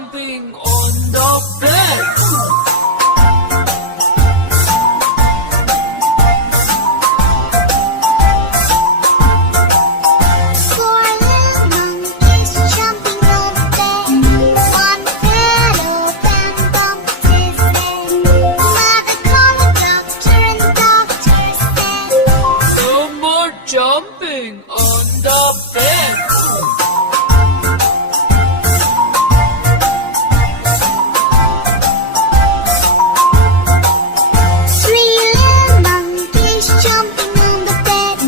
jumping on the bed. Four little monkeys jumping on the bed. One fell off and bumped his head. Mother called the doctor and the doctor said, No more jumping on the bed. Three little monkeys jumping on the bed.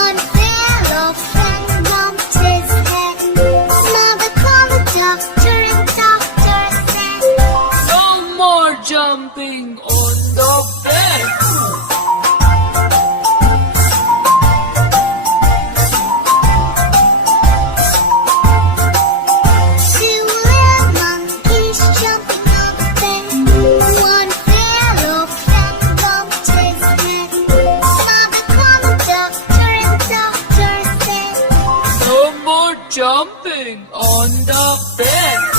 One fell off and bumped his head. Mother called the doctor and the doctor said, No more jumping on the bed. Two little monkeys jumping on the bed. One fell off and bumped his head. Mother called the doctor and the doctor said, No more jumping on the bed.